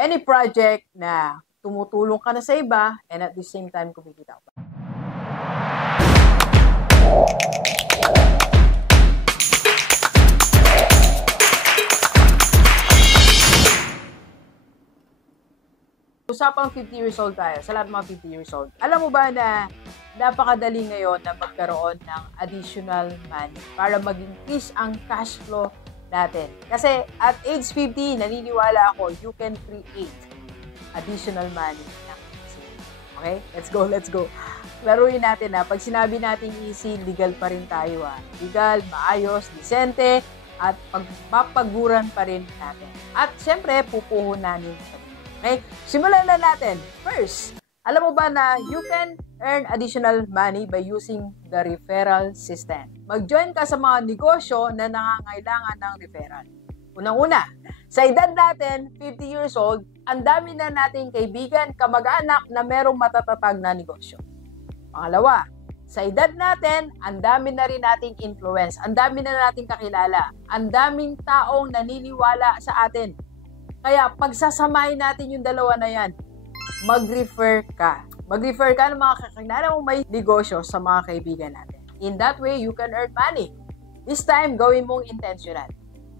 Any project na tumutulong ka na sa iba and at the same time kumikita ka pa. Usapang 50 years old tayo, sa lahat ng mga 50 years old. Alam mo ba na napakadali ngayon na magkaroon ng additional money para mag-increase ang cash flow natin? Kasi at age 50, naniniwala ako, you can create additional money. Okay? Let's go. Laruin natin na pag sinabi natin easy, legal pa rin tayo. Legal, maayos, disente, at pagpapaguran pa rin natin. At syempre, pupuhunanin natin. Okay? Simulan na natin. First, alam mo ba na you can earn additional money by using the referral system? Mag-join ka sa mga negosyo na nangangailangan ng referral. Unang-una, sa edad natin, 50 years old, ang dami na nating kaibigan, kamag-anak na merong matatatag na negosyo. Pangalawa, sa edad natin, ang dami na rin nating influence, ang dami na nating kakilala, ang daming taong naniniwala sa atin. Kaya pagsasamahin natin yung dalawa na yan, mag-refer ka. Mag-refer ka ng mga kakilala mong may negosyo sa mga kaibigan natin. In that way, you can earn money. This time, gawin mong intentional.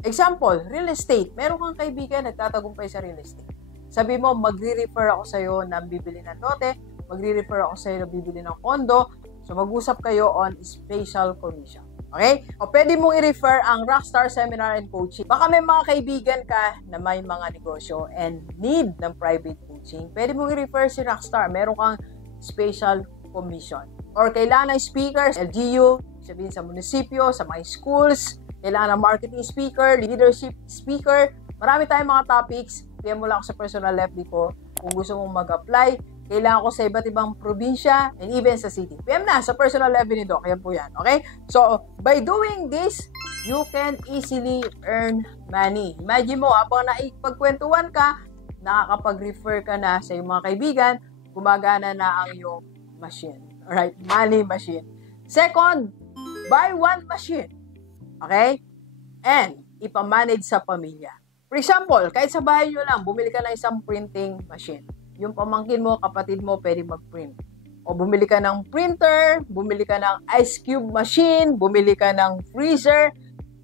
Example, real estate. Meron kang kaibigan nagtatagumpay sa real estate. Sabi mo, magre-refer ako sa'yo na bibili ng lote, magre-refer ako sa'yo na bibili ng condo, so mag-usap kayo on special commission. Okay? O pwede mong i-refer ang Rockstar Seminar and Coaching. Baka may mga kaibigan ka na may mga negosyo and need ng private coaching. Pwede mong i-refer si Rockstar. Meron kang special commission. Or kailangan ng speakers, LGU, sabihin sa munisipyo, sa mga schools, kailangan ng marketing speaker, leadership speaker. Marami tayong mga topics. PM mo lang ako sa personal FB ko kung gusto mong mag-apply. Kailangan ko sa iba't ibang probinsya and even sa city. PM na sa personal level ni Doc. Ayan po yan. Okay? So, by doing this, you can easily earn money. Imagine mo, habang naipagkwentuhan ka, nakakapag-refer ka na sa iyong mga kaibigan, gumagana na ang iyong machine. Alright? Money machine. Second, buy one machine. Okay? And, ipamanage sa pamilya. For example, kahit sa bahay nyo lang, bumili ka ng isang printing machine. Yung pamangkin mo, kapatid mo, pwede mag-print. O bumili ka ng printer, bumili ka ng ice cube machine, bumili ka ng freezer,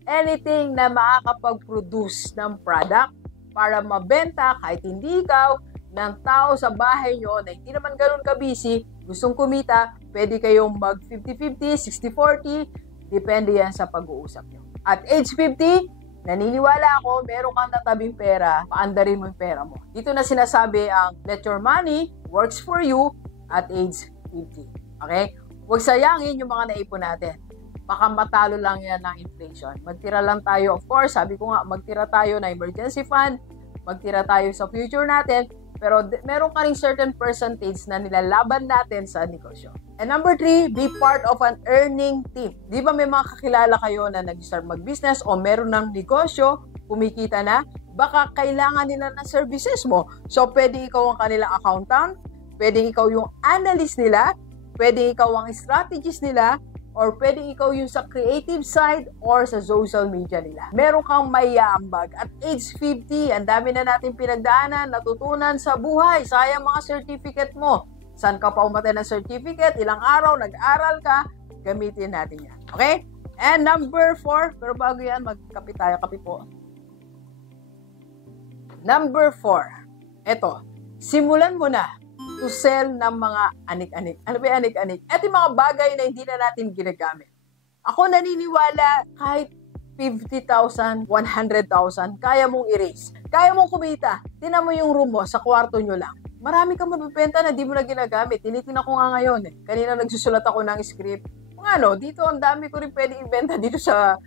anything na makakapag-produce ng product para mabenta kahit hindi ikaw, ng tao sa bahay nyo na hindi naman ganun ka-busy, gustong kumita, pwede kayong mag 50-50, 60-40, depende yan sa pag-uusap nyo. At age 50, naniniwala ako, meron kang natabing pera, paandarin mo yung pera mo. Dito na sinasabi ang let your money works for you at age 50. Okay? Huwag sayangin yung mga naipon natin. Baka matalo lang yan ng inflation. Magtira lang tayo, of course, sabi ko nga, magtira tayo na emergency fund, magtira tayo sa future natin, pero meron ka ring certain percentage na nilalaban natin sa negosyo. And number 3, be part of an earning team. Di ba may mga kakilala kayo na nag-start mag-business o meron ng negosyo, kumikita na, baka kailangan nila ng services mo. So, pwede ikaw ang kanilang accountant, pwede ikaw yung analyst nila, pwede ikaw ang strategist nila, or pwede ikaw yung sa creative side or sa social media nila. Meron kang mayambag. At age 50, ang dami na natin pinagdaanan, natutunan sa buhay. Sayang mga certificate mo. Saan ka pa umatay ng certificate? Ilang araw, nag-aral ka? Gamitin natin yan. Okay? And number 4, pero bago yan, magkape tayo. Kape po. Number 4. Ito, simulan mo na to sell ng mga anik-anik. Ano ba yung anik-anik? Ito yung mga bagay na hindi na natin ginagamit. Ako naniniwala kahit 50,000, 100,000, kaya mong erase. Kaya mong kumita. Tinan mo yung room mo sa kwarto nyo lang. Marami kang mabibenta na di mo na ginagamit. Tinitingnan ko nga ngayon. Kanina nagsusulat ako ng script. Kung ano, dito ang dami ko rin pwedeng ibenta dito sa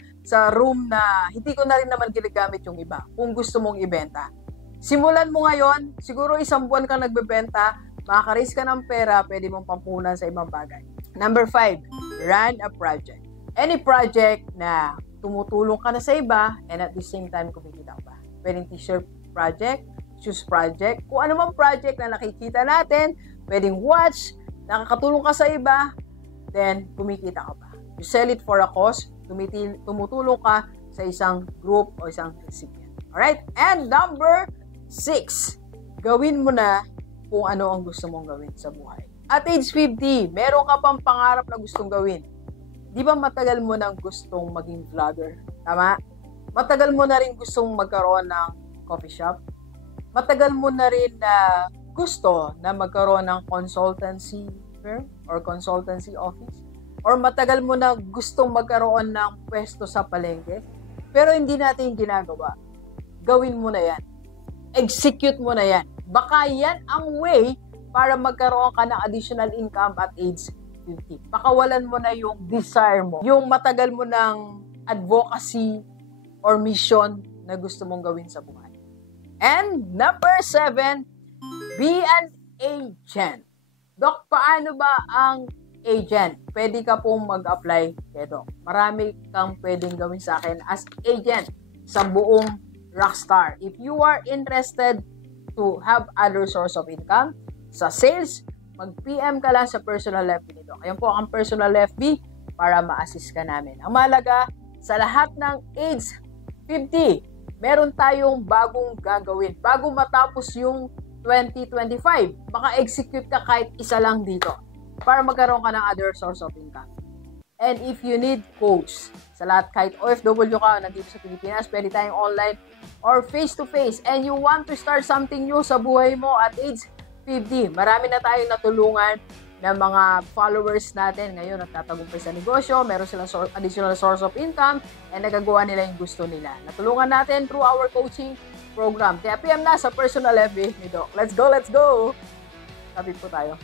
room na hindi ko na rin naman ginagamit yung iba. Kung gusto mong ibenta. Simulan mo ngayon. Siguro isang buwan ka nagbebenta. Makaka-raise ka ng pera, pwede mong pampunan sa ibang bagay. Number 5, run a project. Any project na tumutulong ka na sa iba and at the same time kumikita ka pa. Pwedeng t-shirt project, shoes project, kung ano mang project na nakikita natin, pwedeng watch, nakakatulong ka sa iba, then kumikita ka pa. You sell it for a cause, tumutulong ka sa isang group o isang recipient. Alright? And number 6, gawin mo na kung ano ang gusto mong gawin sa buhay. At age 50, meron ka pang pangarap na gustong gawin. Di ba matagal mo nang gustong maging vlogger? Tama? Matagal mo na rin gustong magkaroon ng coffee shop? Matagal mo na rin na gusto na magkaroon ng consultancy firm or consultancy office? Or matagal mo na gustong magkaroon ng pwesto sa palengke? Pero hindi natin ginagawa. Gawin mo na yan. Execute mo na yan. Baka yan ang way para magkaroon ka ng additional income at age 50. Pakawalan mo na yung desire mo. Yung matagal mo ng advocacy or mission na gusto mong gawin sa buhay. And number 7, be an agent. Doc, paano ba ang agent? Pwede ka pong mag-apply kay Doc. Marami kang pwedeng gawin sa akin as agent sa buong Rockstar. If you are interested to have other source of income sa sales, mag-PM ka lang sa personal FB ni Doc. Ayan po ang personal FB para ma-assist ka namin. Ang mahalaga, sa lahat ng age 50, meron tayong bagong gagawin. Bago matapos yung 2025, baka execute ka kahit isa lang dito para magkaroon ka ng other source of income. And if you need coach, sa lahat, kahit OFW ka, nandito sa Pilipinas, pwede tayong online or face-to-face, and you want to start something new sa buhay mo at age 50, marami na tayong natulungan ng mga followers natin ngayon nagtatagumpay sa negosyo, meron silang additional source of income, and nagagawa nila yung gusto nila. Natulungan natin through our coaching program. Kaya PM na sa personal FB ni Doc. Let's go, let's go! Sabi po tayo.